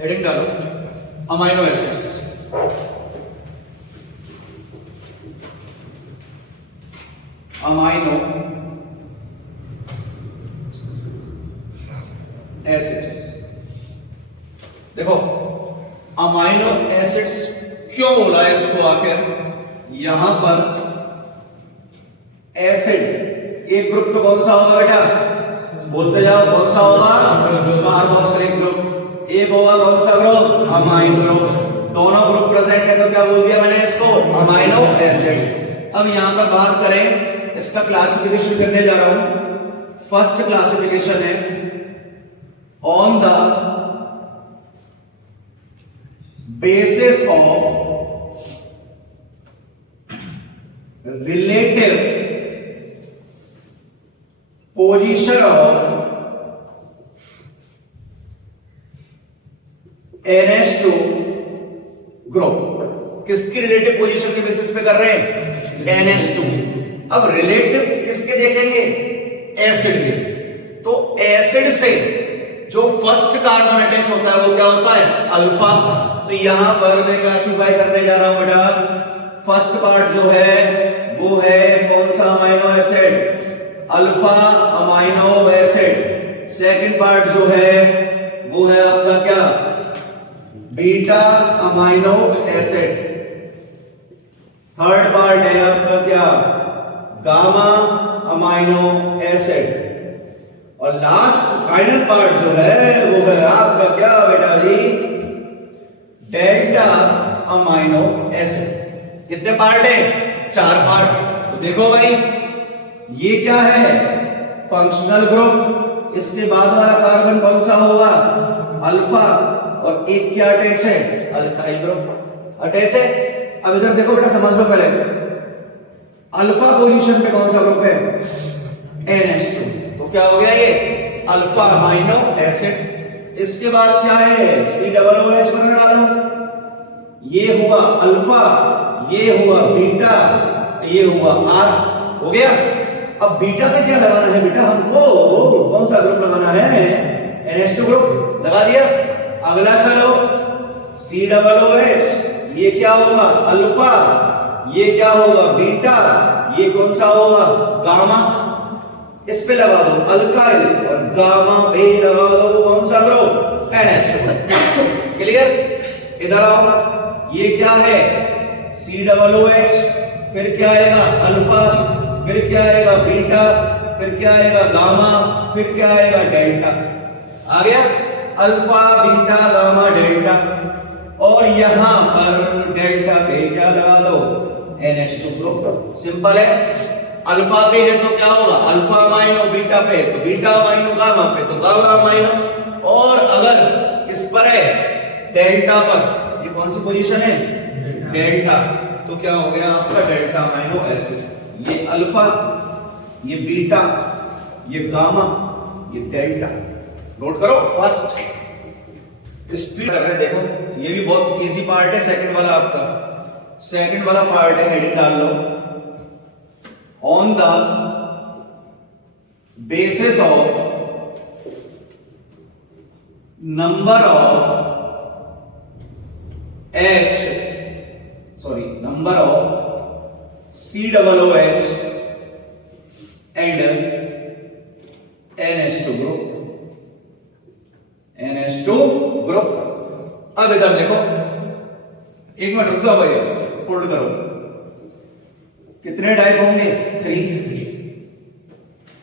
Heading डालो amino acids. Amino acids. देखो amino acids क्यों बोला है इसको, आखिर यहां पर एसिड एक ग्रुप तो कौन सा होगा बेटा, बोलते जाओ कौन सा होगा, कार्बोक्सिलिक ग्रुप। एक होगा कौन सा ग्रुप, अमाइन ग्रुप। दोनों ग्रुप प्रेजेंट है तो क्या बोल दिया मैंने इसको, अमाइनो एसिड। अब यहां पर बात करें, इसका क्लासिफिकेशन करने जा रहा हूं। फर्स्ट क्लासिफिकेशन है on the basis of relative position of NH2 group. किसकी रिलेटिव पोजीशन के बेसिस पे कर रहे हैं, NH2। अब रिलेटिव किसके देखेंगे, एसिड के। तो एसिड से जो फर्स्ट कार्बन अटैच होता है वो क्या होता है, अल्फा। तो यहां पर मैं क्लासिफाई करने जा रहा हूं बेटा, फर्स्ट पार्ट जो है वो है कौन सा amino acid, alpha amino acid. Second part जो है वो है आपका क्या, beta amino acid. Third part है आपका क्या, गामा अमाइनो एसिड। और लास्ट फाइनल पार्ट जो है वो है आपका क्या बेटा जी, डेल्टा अमाइनो एसिड। कितने पार्ट है, 4 पार्ट। तो देखो भाई ये क्या है, फंक्शनल ग्रुप। इसके बाद वाला कार्बन कौन सा होगा, अल्फा। और एक क्या अटैच है, अल्काइल ग्रुप अटैच है। अब इधर देखो बेटा, समझ लो पहले, अल्फा पोजीशन पे कौन सा ग्रुप है, NH2। तो क्या हो गया ये, अल्फा अमाइनो एसिड। इसके बाद क्या है, COOH बना डालो। ये हुआ अल्फा, ये हुआ बीटा, ये हुआ R। हो गया। अब बीटा पे क्या लगाना है बेटा, हमको कौन सा ग्रुप लगाना है, NH2 ग्रुप लगा दिया। अगला चलो COOH, ये क्या होगा, अल्फा, ये क्या होगा, बीटा, ये कौन सा होगा, गामा। इस पे लगा दो अल्काइल, और गामा पे लगा दो कौन सा ग्रुप, NH2। क्लियर। इधर आओ, ये क्या है, COOH, फिर क्या आएगा, अल्फा, फिर क्या आएगा, बीटा, फिर क्या आएगा, गामा, फिर क्या आएगा, डेल्टा। आ गया, अल्फा बीटा गामा डेल्टा। और यहां पर डेल्टा पे क्या लगा दो, NH2 ग्रुप। सिंपल है। अल्फा पे है तो क्या होगा, अल्फा अमाइनो, बीटा पे तो बीटा अमाइनो, गामा पे तो गामा अमाइनो। और अगर किस पर है, डेल्टा पर, ये कौन सी पोजीशन है, डेल्टा। तो क्या हो गया आपका, डेल्टा अमाइनो एसिड। ये अल्फा, ये बीटा, ये गामा, ये डेल्टा। नोट करो फर्स्ट स्पीड है। देखो ये भी बहुत इजी पार्ट है, सेकंड वाला आपका। सेकंड वाला पार्ट है, हेडिंग डाल लो, on the basis of number of number of COOH and NH2 group. NH2 group. अब इधर देखो, एक मिनट रुक जाओ भाई, होल्ड करो। कितने टाइप होंगे, 3।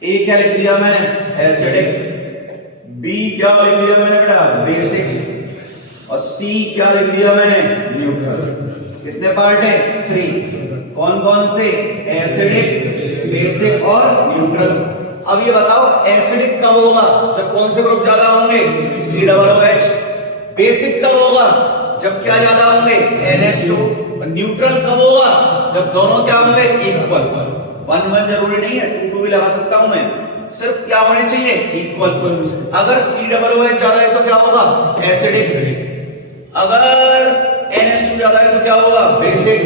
ए क्या लिख दिया मैंने, एसिडिक। बी क्या लिख दिया मैंने बेटा, बेसिक। और सी क्या लिख दिया मैंने, न्यूट्रल। कितने पार्ट है, 3। कौन कौन से, एसिडिक, बेसिक और न्यूट्रल। अब ये बताओ एसिडिक कब होगा, जब कौन से ग्रुप ज्यादा होंगे, COOH। बेसिक कब होगा, जब क्या ज्यादा होंगे, NH2। और न्यूट्रल कब होगा, जब दोनों क्या होंगे, इक्वल। 1 जरूरी नहीं है, 2 भी लगा सकता हूं मैं, सिर्फ क्या होने चाहिए, इक्वल। अगर COOH ज्यादा है तो क्या होगा, एसिडिक। अगर NH2 ज्यादा है तो क्या होगा, बेसिक।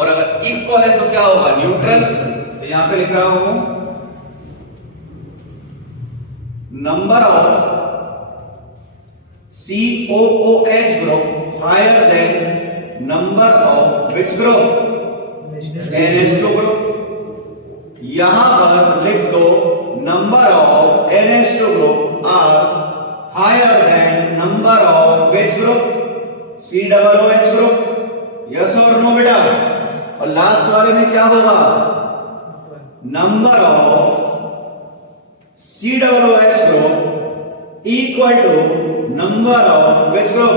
और अगर इक्वल है तो क्या होगा, न्यूट्रल। तो यहां पे लिख रहा हूं, number of COOH group higher than number of which group? NH2 group। यहां पर लिख दो number of NH2 group are higher than number of which group? COOH group। yes or no बेटा? और लास्ट वाले में क्या होगा? number of COOH group equal to number of which group?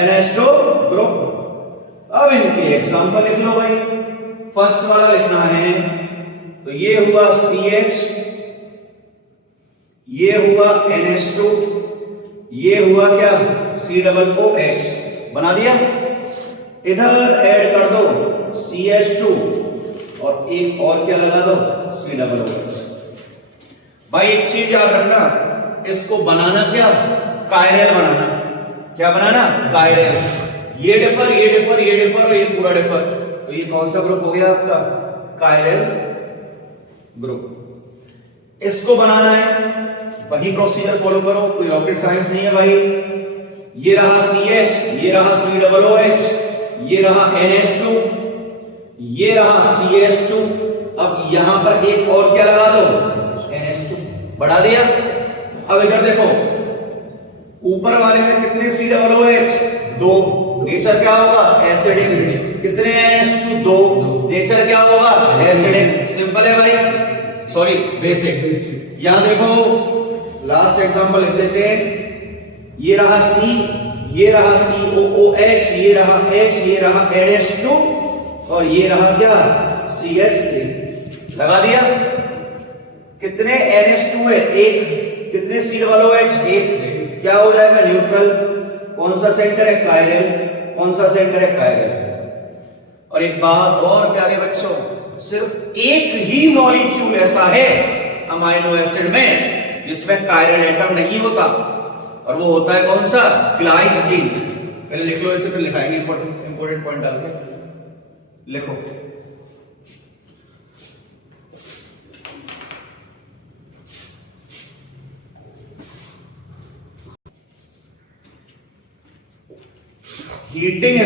NH2 group। अब इनके एग्जांपल लिख लो भाई। फर्स्ट वाला लिखना है तो ये हुआ CH, ये हुआ NH2, ये हुआ क्या? COOH। बना दिया। इधर ऐड कर दो CH2 और एक और क्या लगा दो? COOH। भाई एक चीज याद रखना, इसको बनाना क्या? कायरल बनाना। क्या बनाना? कायरल। ये डिफर, ये डिफर, ये डिफर और ये पूरा डिफर, तो ये कौन सा ग्रुप हो गया आपका? Chiral group. इसको बनाना है, वही प्रोसीजर फॉलो करो, कोई रॉकेट साइंस नहीं है भाई। ये रहा CH, ये रहा COOH, ये रहा NH2, ये रहा CH2। अब यहां पर एक और क्या लगा दो? NH2। बढ़ा दिया। अब इधर देखो, ऊपर वाले में कितने COOH? 2। नेचर क्या होगा? एसिडिक। कितने NH2? 2। नेचर क्या होगा? एसिडिक। सिंपल है भाई, सॉरी बेसिक। यहां देखो लास्ट एग्जांपल लिख देते हैं। ये रहा C, ये रहा COOH, ये रहा H, ये रहा NH2 और ये रहा क्या? CH3। लगा दिया। कितने NH2 है? 1। कितने COOH? 1। क्या हो जाएगा? न्यूट्रल। कौन सा सेंटर है? कायरल। कौन सा सेंटर है? कायरल। और एक बात और प्यारे बच्चों, सिर्फ एक ही मॉलिक्यूल ऐसा है अमाइनो एसिड में जिसमें कायरल एटम नहीं होता, और वो होता है कौन सा? ग्लाइसिन। पहले लिख लो इसे, फिर लिखाएंगे इंपॉर्टेंट पॉइंट डाल के। लिखो heating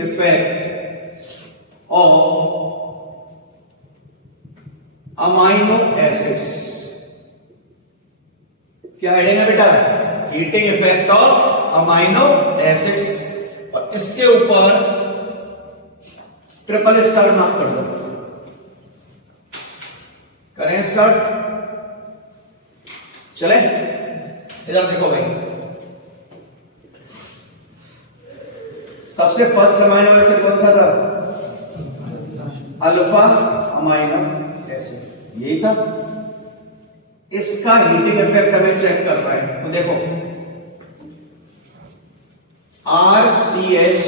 effect of amino acids. क्या हेडिंग है बेटा? Heating effect of amino acids. और इसके ऊपर ट्रिपल स्टार मार्क कर दो। करें स्टार्ट? चले इधर देखो भाई, सबसे फर्स्ट अमाइनो एसिड कौन सा था? अल्फा अमाइनो एसिड, यही था। इसका हीटिंग इफेक्ट हमें चेक करना है, तो देखो RCH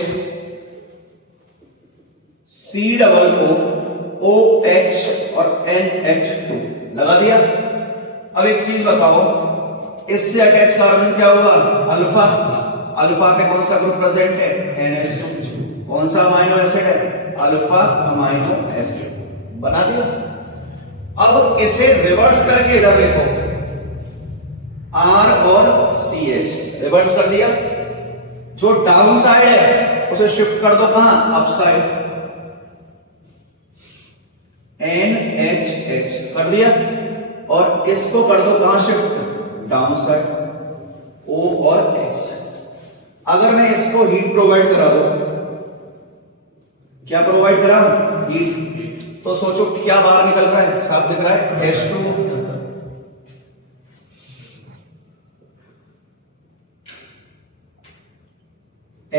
COOH और NH2 लगा दिया। अब एक चीज बताओ, इससे अटैच कार्बन क्या हुआ? अल्फा। अल्फा पे कौन सा ग्रुप प्रेजेंट है? NH2। कौन सा अमाइनो एसिड है? Alpha amino acid. बना दिया। अब इसे रिवर्स करके इधर देखो, R और CH रिवर्स कर दिया। जो डाउन साइड है उसे शिफ्ट कर दो कहां? Up side. NHH कर दिया। और इसको कर दो कहां शिफ्ट? Down side. O और H। अगर मैं इसको हीट प्रोवाइड करा दो, क्या प्रोवाइड करा? हीट। तो सोचो क्या बाहर निकल रहा है? साफ दिख रहा है, H2।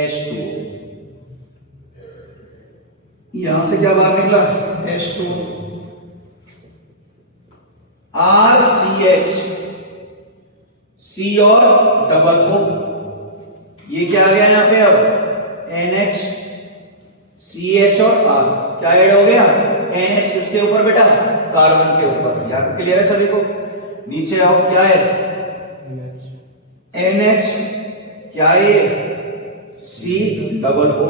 H2 यहां से क्या बाहर निकला? H2। RCH C और डबल O, ये क्या आ गया यहां पे? अब NH CH और R क्या ऐड हो गया? NH किसके ऊपर बेटा? कार्बन के ऊपर। या तो क्लियर है सभी को? नीचे आओ, क्या है? NH क्या है? C डबल O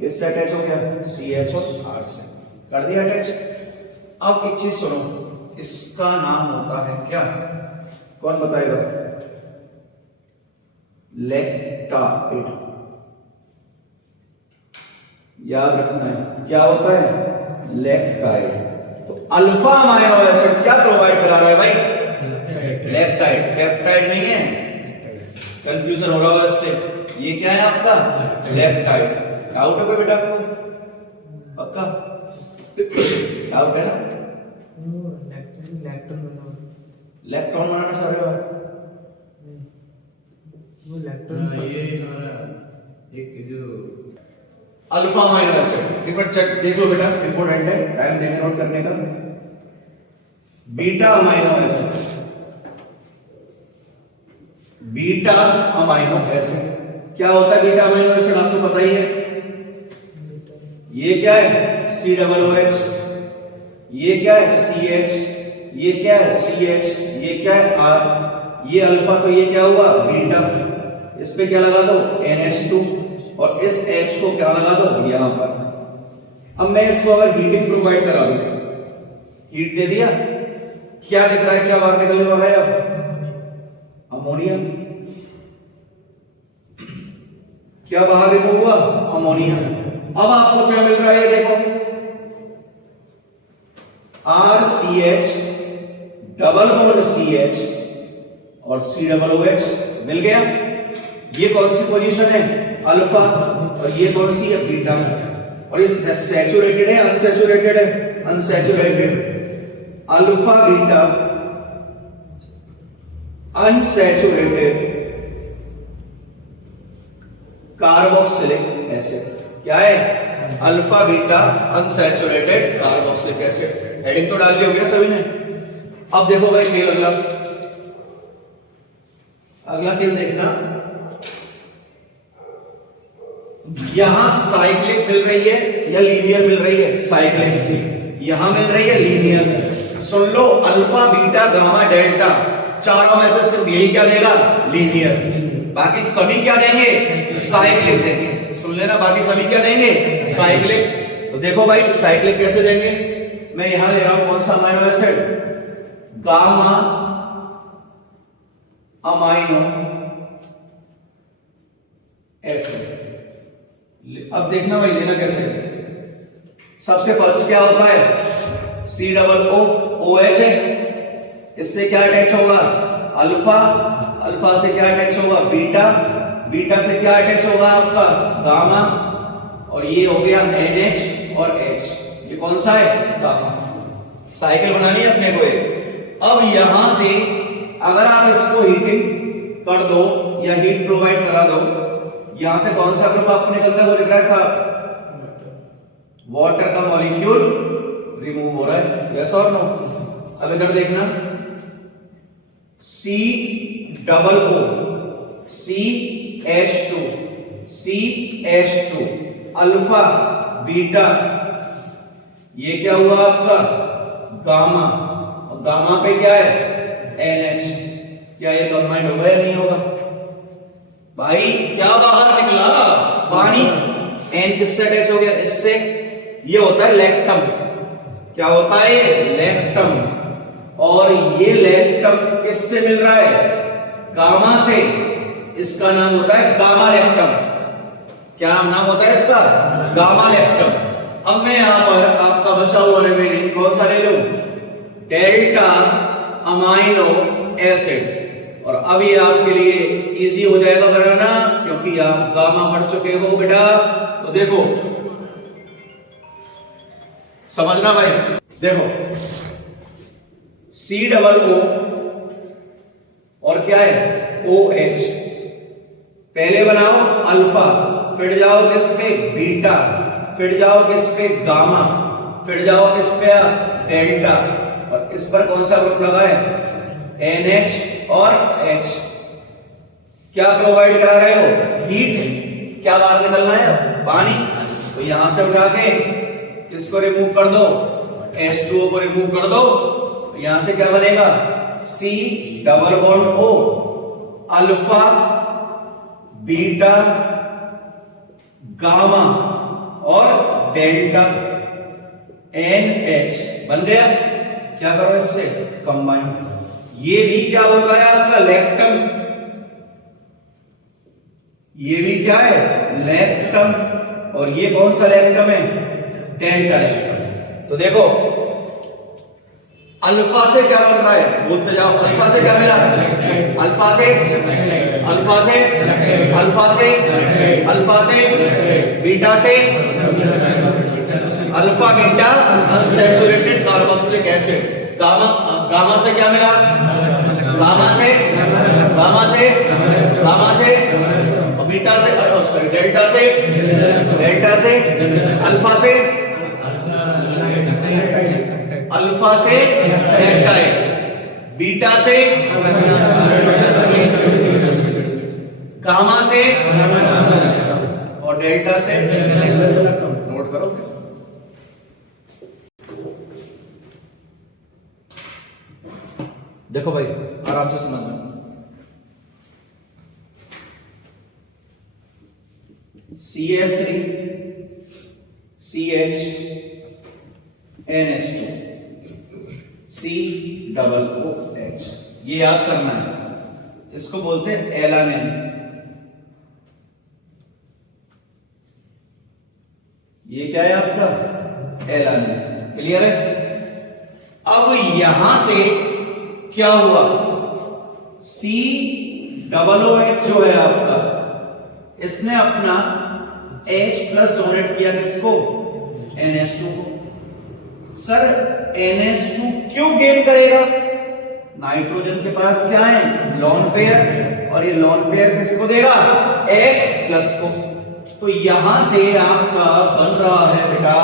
किससे अटैच हो गया? CH और R से। कर दिया अटैच। अब एक चीज सुनो, इसका नाम होता है क्या? कौन बताएगा? लैक्टाइड। याद रखना है क्या होता है? लैक्टाइड। तो अल्फा अमाइनो एसिड क्या प्रोवाइड करा रहा है भाई? लैक्टाइड। पेप्टाइड नहीं है, कंफ्यूजन हो रहा होगा इससे। ये क्या है आपका? लैक्टाइड। डाउट है कोई बेटा आपको? पक्का डाउट है ना? लैक्टोन बनाना चाह रहे हो आप? वो लैक्टोन ये एक जो अल्फा अमाइनो एसिड एक बार चेक देख लो बेटा, इंपॉर्टेंट है, टाइम देना नोट करने का। Beta amino acid, beta amino acid क्या होता है? बीटा अमाइनो एसिड आपको पता ही है। ये क्या है? COOH। ये क्या है? CH। ये क्या है? CH। ये क्या है? R। ये अल्फा, तो ये क्या हुआ? बीटा। इस पे क्या लगा दो? NH2 और इस H को क्या लगा दो? यहां पर। अब मैं इसको अगर हीटिंग प्रोवाइड करा दूं, हीट दे दिया, क्या दिख रहा है? क्या बाहर निकलने वाला है? अब अमोनिया। क्या बाहर रिमूव हुआ? अमोनिया। अब आपको क्या मिल रहा है? ये देखो, RCH डबल बॉन्ड CH और COOH मिल गया। ये कौन सी पोजीशन है? अल्फा। और ये कौन सी है? बीटा। और ये सैचुरेटेड है अनसैचुरेटेड है? Unsaturated. Alpha beta unsaturated carboxylic acid. क्या है? Alpha beta unsaturated carboxylic acid. Heading तो डाल दी होगी सभी ने। अब देखो भाई खेल अगला, अगला खेल देखना। यहां साइक्लिक मिल रही है या लीनियर मिल रही है? साइक्लिक। यहां मिल रही है लीनियर। सुन लो, अल्फा बीटा गामा डेल्टा चारों में से सिर्फ यही क्या देगा? लीनियर। बाकी सभी क्या देंगे? साइक्लिक देंगे। सुन लेना, बाकी सभी क्या देंगे? साइक्लिक। तो देखो भाई साइक्लिक कैसे देंगे? मैं यहां ले रहा हूं कौन सा amino acid? Gamma amino acid. अब देखना भाई लेना कैसे। सबसे फर्स्ट क्या होता है? COOH है, इससे क्या अटैच होगा? अल्फा। अल्फा से क्या अटैच होगा? बीटा। बीटा से क्या अटैच होगा आपका? गामा। और ये हो गया NH और H। ये कौन सा है? गामा। साइकिल बनानी है अपने को एक। अब यहां से अगर आप इसको हीटिंग कर दो या हीट प्रोवाइड करा दो, यहां से कौन सा ग्रुप आपको निकलता है? वो दिख रहा है साहब, वाटर का मॉलिक्यूल रिमूव हो रहा है। यस और नो? अब इधर देखना, COO CH2 CH2 alpha beta, ये क्या हुआ आपका? गामा। और गामा पे क्या है? NH। क्या ये कंबाइंड होगा या नहीं होगा? भाई क्या बाहर निकला? पानी। N किससे अटैच हो गया? इससे। ये होता है लैक्टम। क्या होता है ये? लैक्टम। और ये लैक्टम किससे मिल रहा है? गामा से। इसका नाम होता है गामा लैक्टम। क्या नाम होता है इसका? Gamma lactam. अब मैं यहां पर आपका बचा हुआ रिमेनिंग कौन सा ले लूं? Delta amino acid. और अब ये आपके लिए इजी हो जाएगा बनाना, क्योंकि आप गामा पढ़ चुके हो बेटा। तो देखो समझना भाई, देखो COO और क्या है? OH। पहले बनाओ अल्फा, फिर जाओ किस पे? बीटा, फिर जाओ किस पे? गामा, फिर जाओ किस पे? डेल्टा। और इस पर कौन सा ग्रुप लगा है? NH और H। क्या प्रोवाइड करा रहे हो? हीट। क्या बाहर निकलना है? पानी। तो यहां से उठा के किसको रिमूव कर दो? H2O को रिमूव कर दो। यहां से क्या बनेगा? C double bond O alpha beta gamma और डेल्टा NH बन गया। क्या करो इससे कंबाइन। ये भी क्या होता है आपका लैक्टम, ये भी क्या है लैक्टम, और ये कौन सा लैक्टम है डेल्टा लैक्टम। तो देखो अल्फा से क्या बन रहा है बोलते जाओ, अल्फा से क्या मिला, अल्फा से अल्फा से अल्फा से अल्फा से बीटा से alpha beta unsaturated carboxylic acid, gamma gamma से क्या मिला, गामा से गामा से गामा से बीटा से सॉरी डेल्टा से अल्फा से डेल्टा है, बीटा से गामा से और डेल्टा से। नोट करो। देखो भाई आराम से समझना, CS3 CH NH2 COOH, ये याद करना है, इसको बोलते हैं एलानिन। ये क्या है आपका एलानिन, क्लियर है। अब यहां से क्या हुआ, COOH जो है आपका, इसने अपना H प्लस डोनेट किया किसको, NH2 को। सर NH2 क्यों गेन करेगा, नाइट्रोजन के पास क्या है लोन पेयर, और ये लोन पेयर किसको देगा H प्लस को। तो यहां से आपका बन रहा है बेटा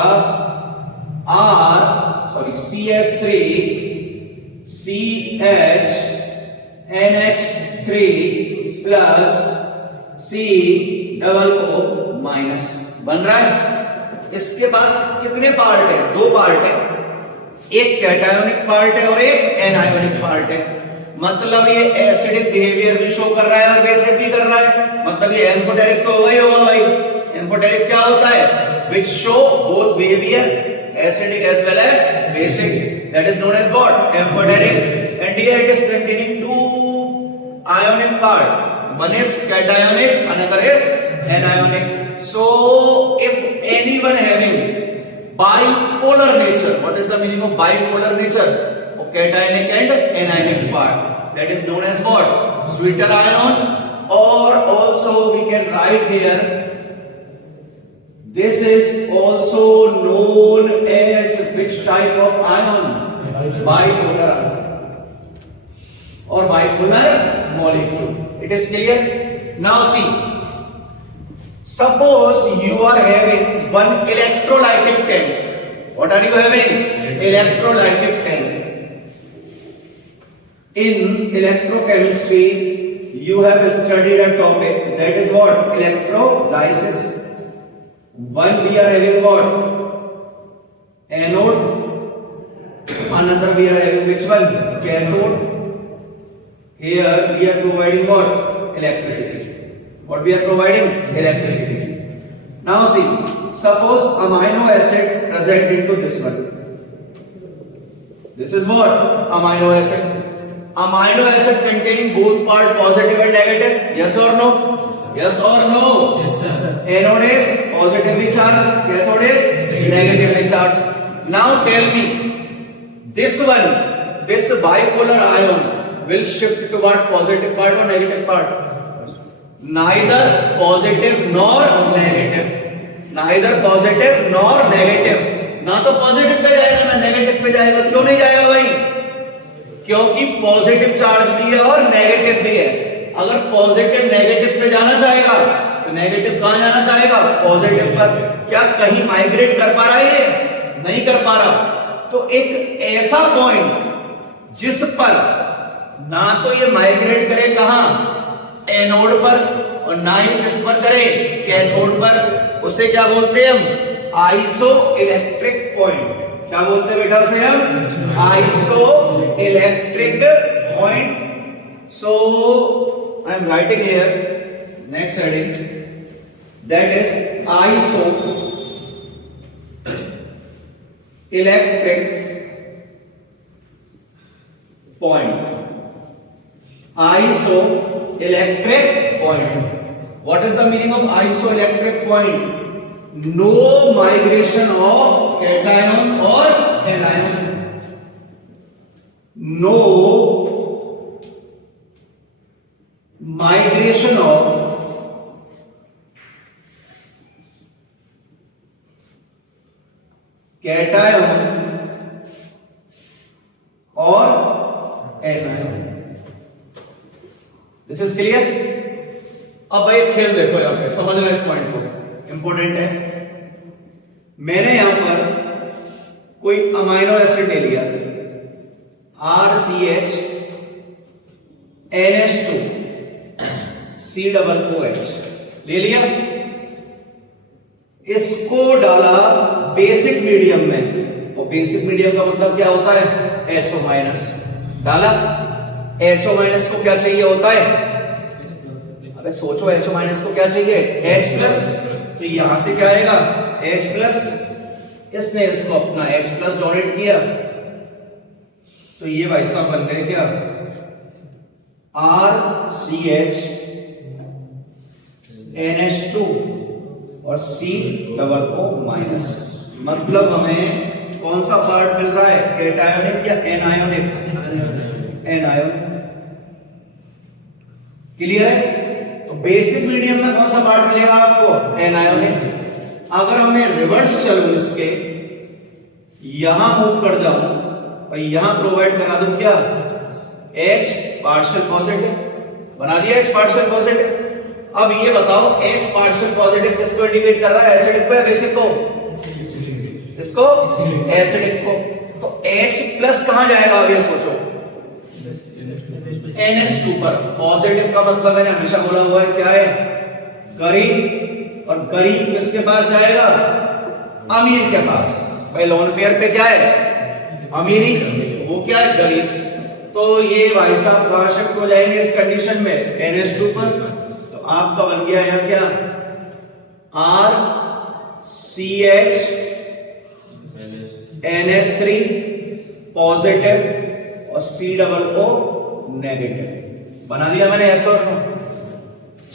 CS3 CH NH3 plus COO minus बन रहा है। इसके पास कितने पार्ट है, दो पार्ट है, एक कैटायोनिक पार्ट है और एक एनायोनिक पार्ट है। मतलब ये एसिडिक बिहेवियर भी शो कर रहा है और बेसिक भी कर रहा है, मतलब ये एम्फोटेरिक तो वही होगा भाई। एम्फोटेरिक क्या होता है, which show both behaviour acidic as well as basic, that is known as what, amphoteric. And here it is containing two ionic part, one is cationic, another is anionic. So if anyone having bipolar nature, what is the meaning of bipolar nature, cationic and anionic part, that is known as what, sweeter ion, or also we can write here, this is also known as which type of ion, bipolar ion or bipolar molecule. It is clear. Now see, suppose you are having one electrolytic tank. What are you having? Electrolytic tank. In electrochemistry you have studied a topic, that is what, electrolysis. One we are having what, anode, another we are having which one, cathode. Here we are providing what, electricity. What we are providing, electricity. Now see, suppose amino acid present into this one, this is what, amino acid. Amino acid containing both part positive and negative, yes or no? Yes or no? Yes sir. Anode is positively charged, cathode is negatively charged. Now tell me, this one, this bipolar ion will shift to what, positive part or negative part? Neither positive nor negative. Neither positive nor negative. ना तो positive pay जाएगा ना negative पे जाएगा। क्यों नहीं जाएगा भाई? क्योंकि पॉजिटिव चार्ज भी है और नेगेटिव भी है। अगर पॉजिटिव नेगेटिव पे जाना चाहेगा तो नेगेटिव कहां जाना चाहेगा, पॉजिटिव पर। क्या कहीं माइग्रेट कर पा रहा है ये? नहीं कर पा रहा। तो एक ऐसा पॉइंट जिस पर ना तो ये माइग्रेट करे कहां, एनोड पर, और ना ही किस पर करे, कैथोड पर, उसे क्या बोलते हैं हम, आइसो इलेक्ट्रिक पॉइंट। क्या बोलते हैं बेटा उसे हम, iso electric point. So I am writing here next heading, that is iso electric point, isoelectric point. What is the meaning of isoelectric point? No migration of cation or anion. No migration of cation or anion. This is clear? अब भाई खेल देखो, यहां पे समझना इस point को, important है। मैंने यहां पर कोई अमाइनो एसिड ले लिया, RCH NH2 COOH ले लिया, इसको डाला बेसिक मीडियम में, और बेसिक मीडियम का मतलब क्या होता है? HO माइनस डाला। HO माइनस को क्या चाहिए होता है? अबे सोचो, HO माइनस को क्या चाहिए? H plus. तो यहां से क्या आएगा? H plus. इसने इसको अपना H प्लस डोनेट किया, तो ये भाई साहब बन गए क्या? RCH NH2 और COO माइनस। मतलब हमें कौन सा पार्ट मिल रहा है? कैटायोनिक या एनायोनिक? एनायोनिक। क्लियर है? तो बेसिक मीडियम में कौन सा पार्ट मिलेगा आपको? एनायोनिक। अगर हमें रिवर्स चलूं, इसके यहां मूव कर जाऊं और यहां प्रोवाइड करा दूं क्या? H पार्शियल पॉजिटिव बना दिया, H पार्शियल पॉजिटिव। अब ये बताओ, H पार्शियल पॉजिटिव किसको इंडिकेट कर रहा है? एसिडिक को या बेसिक को? इसको, एसिडिक को। तो H प्लस कहां जाएगा? अब ये सोचो, NH2 पर। पॉजिटिव का मतलब मैंने हमेशा बोला हुआ है क्या है? करीब। और करीब किसके पास जाएगा? अमीर के पास। भाई लोन पेयर पे क्या है? अमीरी। वो क्या है? गरीब। तो ये भाई साहब कहां शिफ्ट हो जाएंगे इस कंडीशन में? NH2 पर। तो आपका बन गया यहां क्या? RCH NH3 पॉजिटिव और COO नेगेटिव। बना दिया मैंने S और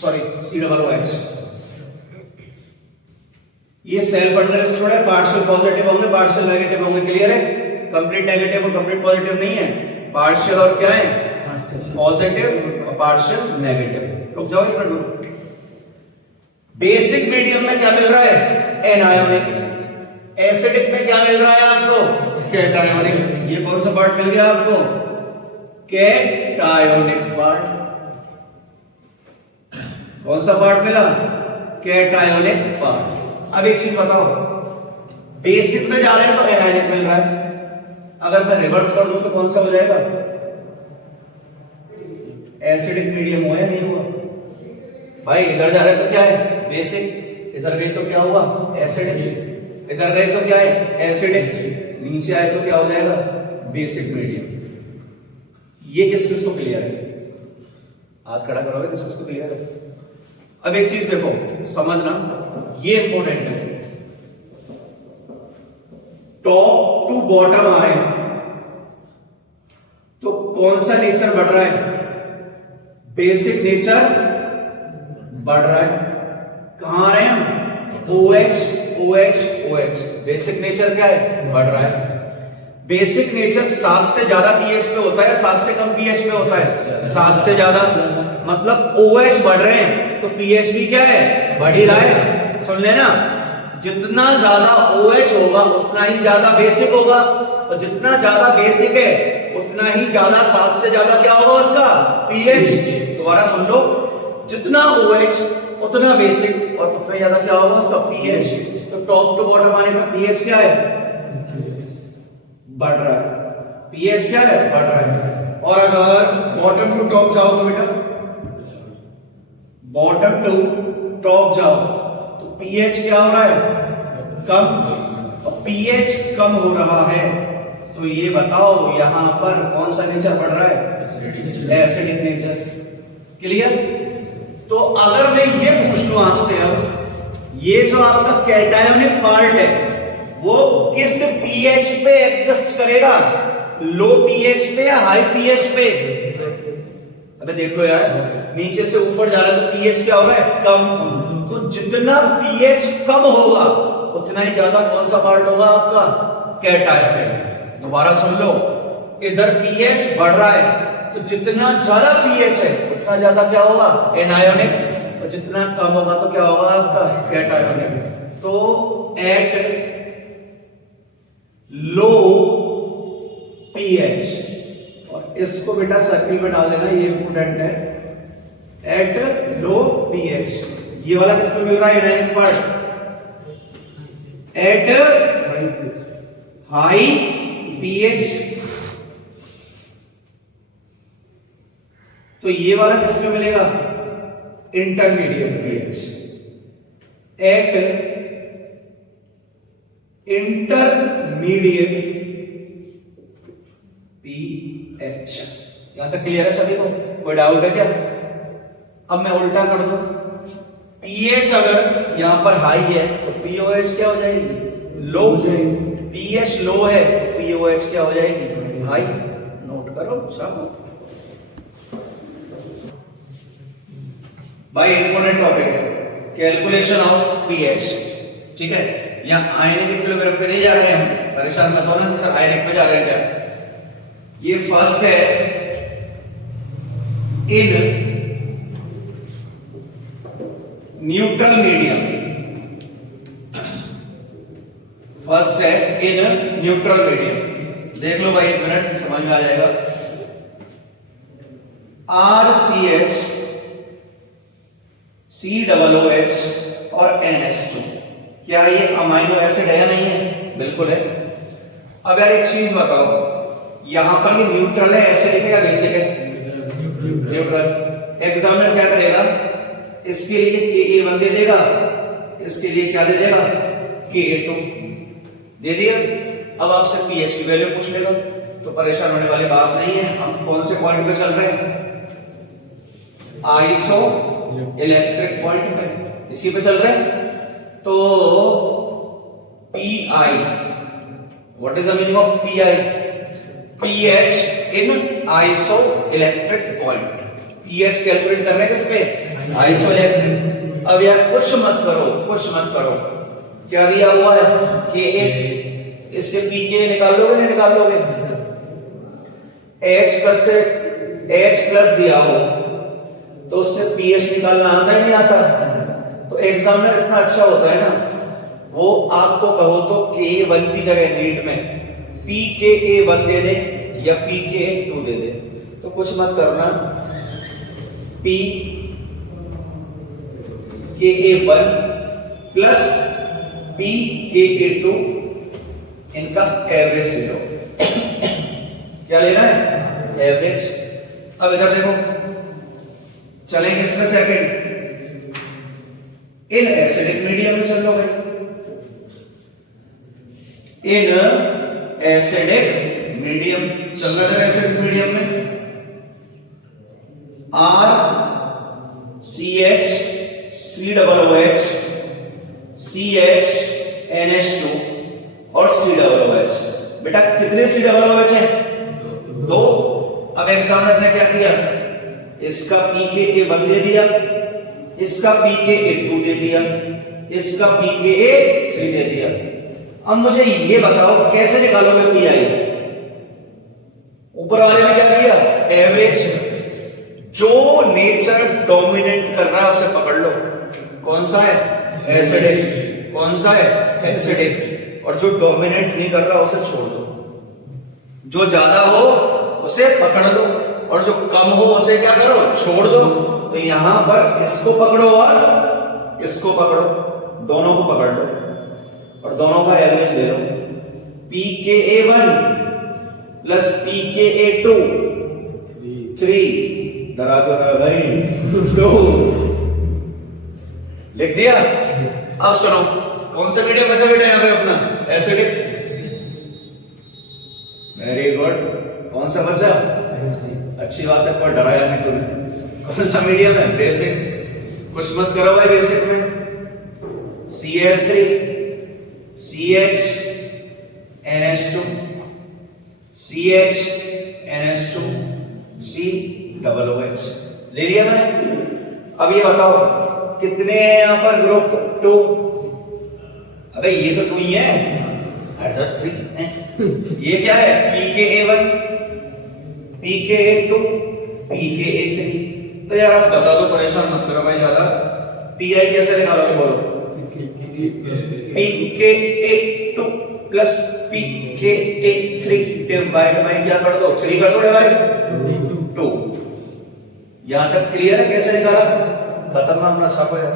सॉरी COOH। ये सेल्फ अंडरस्टूड है, पार्शियल पॉजिटिव होंगे, पार्शियल नेगेटिव होंगे। क्लियर है? कंप्लीट नेगेटिव और कंप्लीट पॉजिटिव नहीं है, पार्शियल और क्या है? पॉजिटिव और पार्शियल नेगेटिव। रुक जाओ एक मिनट। बेसिक मीडियम में क्या मिल रहा है? एनायोनिक। एसिडिक में क्या मिल रहा है आपको? कैटायोनिक। ये कौन सा पार्ट मिल गया आपको? Cationic part. कौन सा पार्ट मिला? Cationic part. अब एक चीज बताओ, बेसिक में जा रहे हैं तो एनायोनिक मिल रहा है, अगर मैं रिवर्स कर दूं तो कौन सा हो जाएगा? एसिडिक मीडियम हो या नहीं हुआ? भाई इधर जा रहे तो क्या है? बेसिक। इधर गए तो क्या हुआ? एसिडिक। इधर गए तो क्या है? एसिडिक। नीचे आए तो क्या हो जाएगा? Basic medium. ये किस किस को क्लियर है? हाथ खड़ा करोगे, किस किस को क्लियर है? अब एक चीज देखो, समझना, ये इंपॉर्टेंट है। टॉप टू बॉटम आ रहे हैं तो कौन सा नेचर बढ़ रहा है? बेसिक नेचर बढ़ रहा है। कहां आ रहे हैं हम? OH OH OH। Basic nature क्या है? बढ़ रहा है। बेसिक नेचर 7 से ज्यादा pH पे होता है, 7 से कम pH पे होता है? 7 से ज्यादा। मतलब OH बढ़ रहे हैं तो pH भी क्या है? बढ़ ही रहा है। सुन लेना, जितना ज्यादा OH होगा उतना ही ज्यादा बेसिक होगा, और जितना ज्यादा बेसिक है उतना ही ज्यादा 7 से ज्यादा क्या होगा उसका? pH। दोबारा सुन लो, जितना OH उतना बेसिक और उतना ज्यादा क्या होगा उसका? pH। तो टॉप टू बॉटम आने पर pH क्या है? बढ़ रहा है। pH क्या है? बढ़ रहा है। और अगर बॉटम टू टॉप जाओ तो बेटा, बॉटम टू टॉप जाओ तो pH क्या हो रहा है? कम। और pH कम हो रहा है तो ये बताओ यहां पर कौन सा नेचर बढ़ रहा है? Acidic nature. क्लियर? तो अगर मैं ये पूछ लूं आपसे, अब ये जो आपका कैटायोनिक पार्ट है वो किस pH पे एग्जिस्ट करेगा? लो पीएच पे या हाई पीएच पे? अबे देख लो यार, नीचे से ऊपर जा रहा है तो पीएच क्या हो रहा है? कम। तो जितना पीएच कम होगा उतना ही ज्यादा कौन सा पार्ट होगा आपका? कैटायन है। दोबारा सुन लो, इधर पीएच बढ़ रहा है तो जितना ज्यादा पीएच है उतना ज्यादा क्या होगा? एनायोनिक। और जितना कम होगा तो क्या होगा आपका? कैटायोनिक। तो एट लो पीएच, और इसको बेटा सर्किल में डाल देना, ये इंपोर्टेंट है। एट लो पीएच, ये वाला किसमें मिल रहा है? Anionic part. At high pH, तो ये वाला किसमें मिलेगा? Intermediate pH. Eight intermediate pH. यहां तक क्लियर है सभी को? कोई डाउट है क्या? अब मैं उल्टा कर दूं, पीएच अगर यहां पर हाई है तो पीओएच क्या हो जाएगी? लो। पीएच लो है तो पीओएच क्या हो जाएगी? हाई। नोट करो सब भाई, इंपोर्टेंट टॉपिक है कैलकुलेशन ऑफ पीएच। ठीक है, यहाँ आयनिक इक्विलिब्रियम पे नहीं जा रहे हैं हम, परेशान मत होना कि सर आयनिक पे जा रहे हैं क्या। ये फर्स्ट है इन न्यूट्रल मीडियम। फर्स्ट है इन न्यूट्रल मीडियम। देख लो भाई, एक मिनट समझ में आ जाएगा। RCH, COOH और NH2, क्या ये अमाइनो एसिड है या नहीं है? बिल्कुल है। अब यार एक चीज बताओ, यहां पर ये न्यूट्रल है, एसिडिक है या बेसिक है? न्यूट्रल। एग्जामिनर क्या करेगा? इसके लिए Ka1 दे देगा, इसके लिए क्या दे देगा? Ka2 दे दिया। अब आपसे पीएच की वैल्यू पूछ लेगा, तो परेशान होने वाली बात नहीं है। हम कौन से पॉइंट पे चल रहे हैं? आइसो इलेक्ट्रिक पॉइंट पे, इसी पे चल रहे हैं। तो Pi, what is the meaning of Pi? pH in iso electric point. pH calculate कर रहे हैं किस पे? Iso electric. अब यार कुछ मत करो, कुछ मत करो, क्या दिया हुआ है? Ka, इससे pK निकाल लोगे नहीं निकाल लोगे? H प्लस से H प्लस दिया हो तो उससे pH निकालना आता है नहीं आता? तो एग्जामिनर इतना अच्छा होता है ना, वो आपको कहो तो Ka1 की जगह नीट में pKa1 दे दे या pKa2 दे दे, तो कुछ मत करना, pKa1 प्लस pKa2 इनका एवरेज ले लो। क्या लेना है? एवरेज। अब इधर देखो, चलेंगे इसमें सेकंड, इन एसिडिक मीडियम में चल लो भाई। इन एसिडिक मीडियम चल रहा है, एसिडिक मीडियम में RCH, COOH, CH, NH2 और COOH। बेटा कितने COOH हैं? 2। अब एग्जामिनर ने क्या किया? इसका pKa1 दे दिया, इसका pKa2 दे दिया, इसका pKa3 दे दिया। अब मुझे ये बताओ कैसे निकालोगे Pi? ऊपर वाले में क्या किया? एवरेज। जो नेचर डोमिनेट कर रहा है उसे पकड़ लो। कौन सा है? एसिडिक। कौन सा है? एसिडिक। और जो डोमिनेट नहीं कर रहा उसे छोड़ दो। जो ज्यादा हो उसे पकड़ लो और जो कम हो उसे क्या करो? छोड़ दो। तो यहां पर इसको पकड़ो और इसको पकड़ो, दोनों को पकड़ लो और दोनों का एवरेज ले लो। pKa1 प्लस pKa2 3, डरा क्यों रहा भाई? 2 लिख दिया। अब सुनो, कौन सा मीडियम में से बेटा यहां पे अपना? एसिडिक। Very good. कौन सा बच्चा? अच्छी बात है, कोई डराया नहीं तूने। कौन सा मीडियम है? बेसिक। कुछ मत करो भाई बेसिक में। CH3, CH, NH2, CH NH2 C double OH ले लिया मैंने। अब ये बताओ कितने हैं यहाँ पर ग्रुप 2? अबे ये तो 2 ही है, 3 है। ये क्या है? pKa1 pKa2 pKa3। तो यार आप बता दो, परेशान मत करो भाई ज्यादा। Pi कैसे निकालोगे बोलो? pKa2 plus pKa3 divide by क्या कर दो? 3 कर दो डिवाइड 2। यहां तक क्लियर है? कैसे निकाला? खतरनाक ना छापो यार।